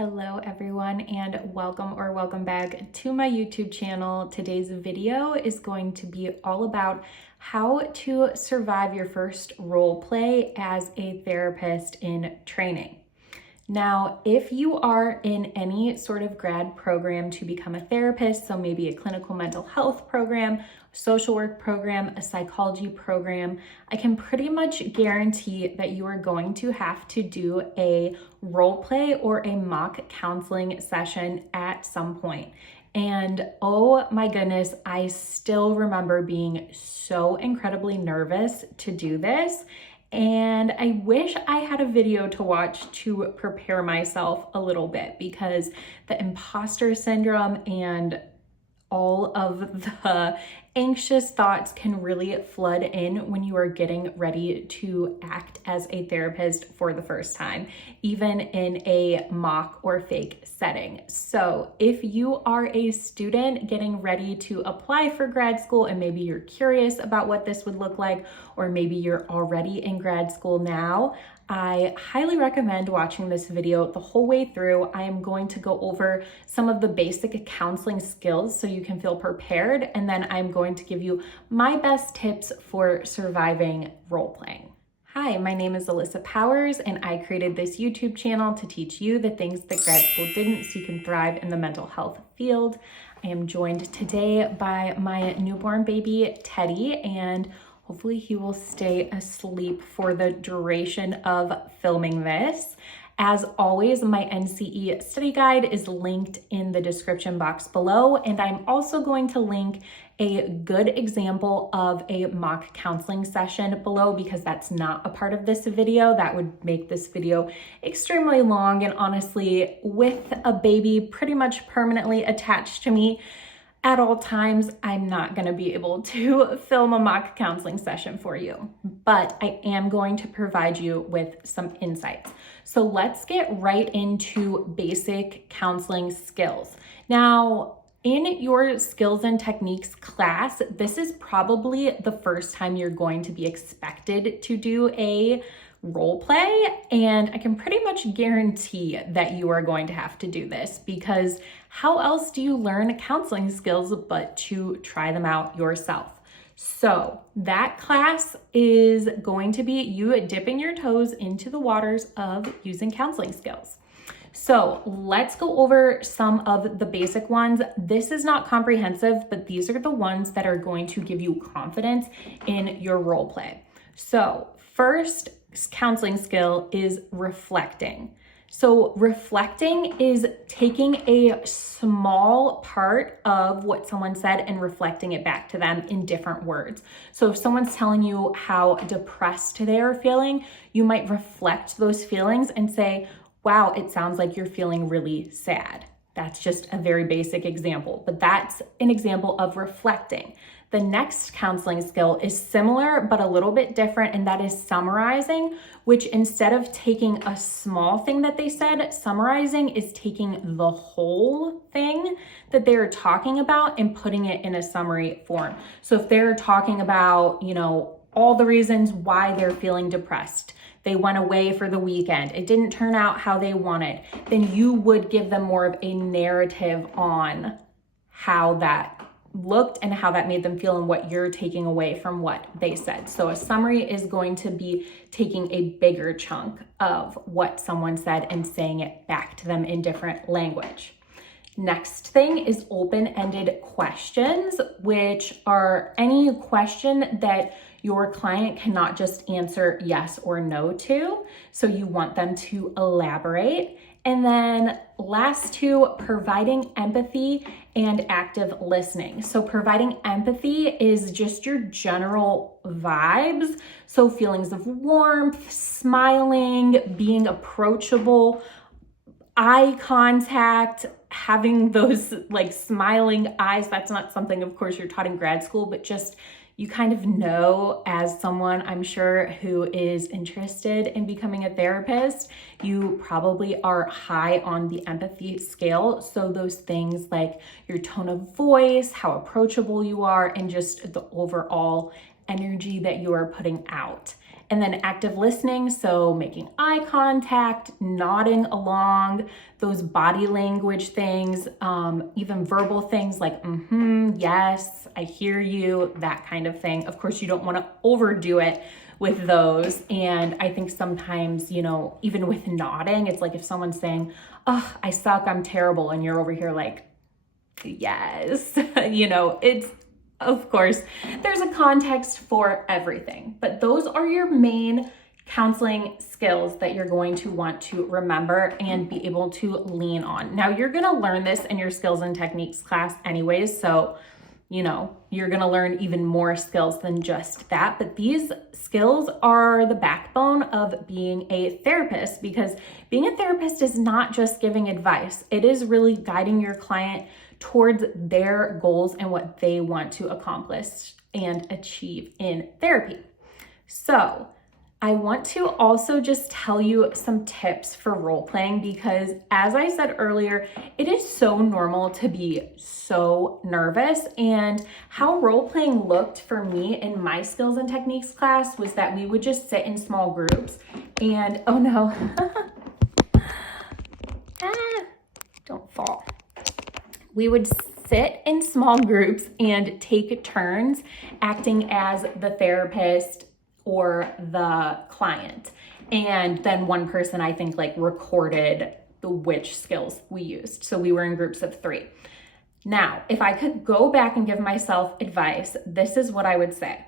Hello everyone, and welcome back to my YouTube channel. Today's video is going to be all about how to survive your first role play as a therapist in training. Now, if you are in any sort of grad program to become a therapist, so maybe a clinical mental health program, social work program, a psychology program, I can pretty much guarantee that you are going to have to do a role play or a mock counseling session at some point. And oh my goodness, I still remember being so incredibly nervous to do this. And I wish I had a video to watch to prepare myself a little bit, because the imposter syndrome and all of the anxious thoughts can really flood in when you are getting ready to act as a therapist for the first time, even in a mock or fake setting. So if you are a student getting ready to apply for grad school and maybe you're curious about what this would look like, or maybe you're already in grad school now, I highly recommend watching this video the whole way through. I am going to go over some of the basic counseling skills so you can feel prepared, and then I'm going to give you my best tips for surviving role playing. Hi, my name is Allyssa Powers, and I created this YouTube channel to teach you the things that grad school didn't, so you can thrive in the mental health field. I am joined today by my newborn baby, Teddy, and hopefully he will stay asleep for the duration of filming this. As always, my NCE study guide is linked in the description box below, and I'm also going to link a good example of a mock counseling session below, because that's not a part of this video. That would make this video extremely long, and honestly, with a baby pretty much permanently attached to me at all times, I'm not going to be able to film a mock counseling session for you, but I am going to provide you with some insights. So let's get right into basic counseling skills. Now, in your skills and techniques class, this is probably the first time you're going to be expected to do a role play, and I can pretty much guarantee that you are going to have to do this, because how else do you learn counseling skills but to try them out yourself? So that class is going to be you dipping your toes into the waters of using counseling skills. So let's go over some of the basic ones. This is not comprehensive, but these are the ones that are going to give you confidence in your role play. So first counseling skill is reflecting. So reflecting is taking a small part of what someone said and reflecting it back to them in different words. So if someone's telling you how depressed they are feeling, you might reflect those feelings and say, wow, it sounds like you're feeling really sad. That's just a very basic example, but that's an example of reflecting. The next counseling skill is similar, but a little bit different, and that is summarizing, which instead of taking a small thing that they said, summarizing is taking the whole thing that they're talking about and putting it in a summary form. So if they're talking about, all the reasons why they're feeling depressed, they went away for the weekend, it didn't turn out how they wanted, then you would give them more of a narrative on how that looked and how that made them feel and what you're taking away from what they said. So a summary is going to be taking a bigger chunk of what someone said and saying it back to them in different language. Next thing is open-ended questions, which are any question that your client cannot just answer yes or no to. So you want them to elaborate. And then last two, providing empathy and active listening. So providing empathy is just your general vibes. So feelings of warmth, smiling, being approachable, eye contact, having those smiling eyes. That's not something, of course, you're taught in grad school, but just you kind of know, as someone I'm sure who is interested in becoming a therapist, you probably are high on the empathy scale. So those things like your tone of voice, how approachable you are, and just the overall energy that you are putting out. And then active listening, so making eye contact, nodding along, those body language things, even verbal things like, yes, I hear you, that kind of thing. Of course, you don't want to overdo it with those. And I think sometimes, even with nodding, it's like if someone's saying, oh, I suck, I'm terrible, and you're over here like, yes, it's, of course, there's a context for everything, but those are your main counseling skills that you're going to want to remember and be able to lean on. Now, you're going to learn this in your skills and techniques class anyways, so you're going to learn even more skills than just that, but these skills are the backbone of being a therapist, because being a therapist is not just giving advice. It is really guiding your client towards their goals and what they want to accomplish and achieve in therapy. So I want to also just tell you some tips for role playing, because as I said earlier, it is so normal to be so nervous. And how role playing looked for me in my skills and techniques class was that we would just sit in small groups and, oh no, don't fall. We would sit in small groups and take turns acting as the therapist or the client. And then one person, I think, recorded which skills we used. So we were in groups of 3. Now, if I could go back and give myself advice, this is what I would say.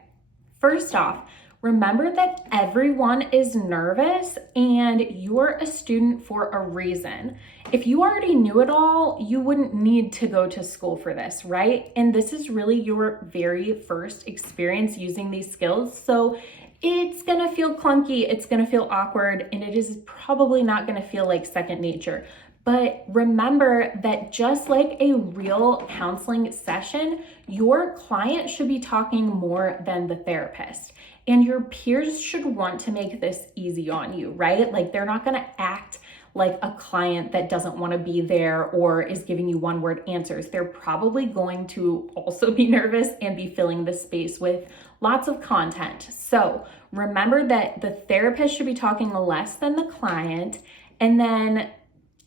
First off, remember that everyone is nervous and you're a student for a reason. If you already knew it all, you wouldn't need to go to school for this, right? And this is really your very first experience using these skills. So it's gonna feel clunky, it's gonna feel awkward, and it is probably not gonna feel like second nature. But remember that just like a real counseling session, your client should be talking more than the therapist. And your peers should want to make this easy on you, right? Like they're not gonna act like a client that doesn't wanna be there or is giving you one-word answers. They're probably going to also be nervous and be filling the space with lots of content. So remember that the therapist should be talking less than the client, and then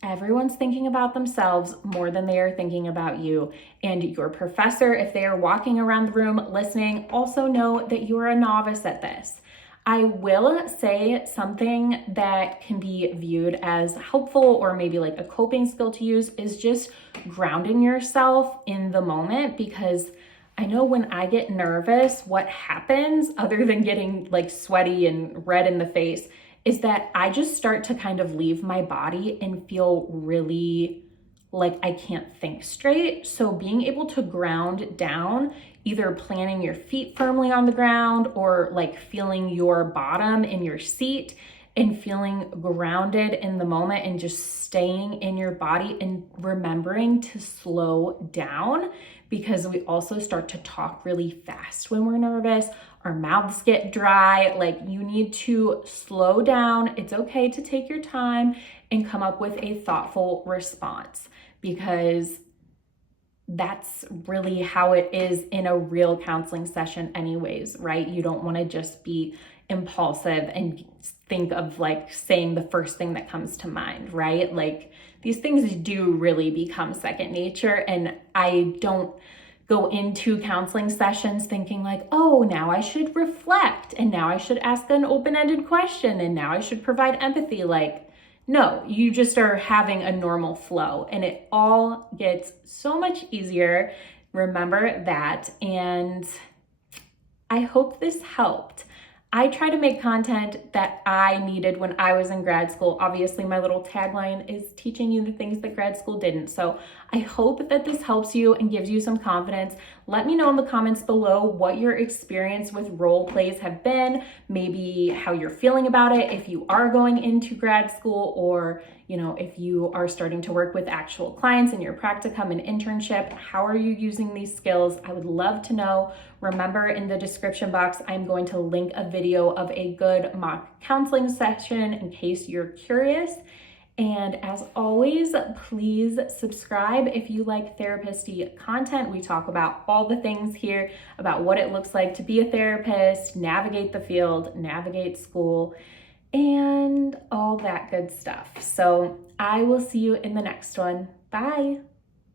everyone's thinking about themselves more than they are thinking about you. And your professor, if they are walking around the room listening, also know that you are a novice at this. I will say something that can be viewed as helpful or maybe like a coping skill to use is just grounding yourself in the moment, because I know when I get nervous, what happens other than getting sweaty and red in the face is that I just start to kind of leave my body and feel really like I can't think straight. So being able to ground down, either planting your feet firmly on the ground or feeling your bottom in your seat and feeling grounded in the moment and just staying in your body and remembering to slow down, because we also start to talk really fast when we're nervous. Our mouths get dry. You need to slow down. It's okay to take your time and come up with a thoughtful response, because that's really how it is in a real counseling session anyways, right? You don't want to just be impulsive and think of saying the first thing that comes to mind, right? These things do really become second nature, and I don't go into counseling sessions thinking oh, now I should reflect, and now I should ask an open-ended question, and now I should provide empathy. No, you just are having a normal flow, and it all gets so much easier. Remember that, and I hope this helped. I try to make content that I needed when I was in grad school. Obviously, my little tagline is teaching you the things that grad school didn't. So I hope that this helps you and gives you some confidence. Let me know in the comments below what your experience with role plays have been, maybe how you're feeling about it, if you are going into grad school, or if you are starting to work with actual clients in your practicum and internship. How are you using these skills? I would love to know. Remember, in the description box, I'm going to link a video of a good mock counseling session in case you're curious. And as always, please subscribe if you like therapist-y content. We talk about all the things here about what it looks like to be a therapist, navigate the field, navigate school, and all that good stuff. So I will see you in the next one. Bye.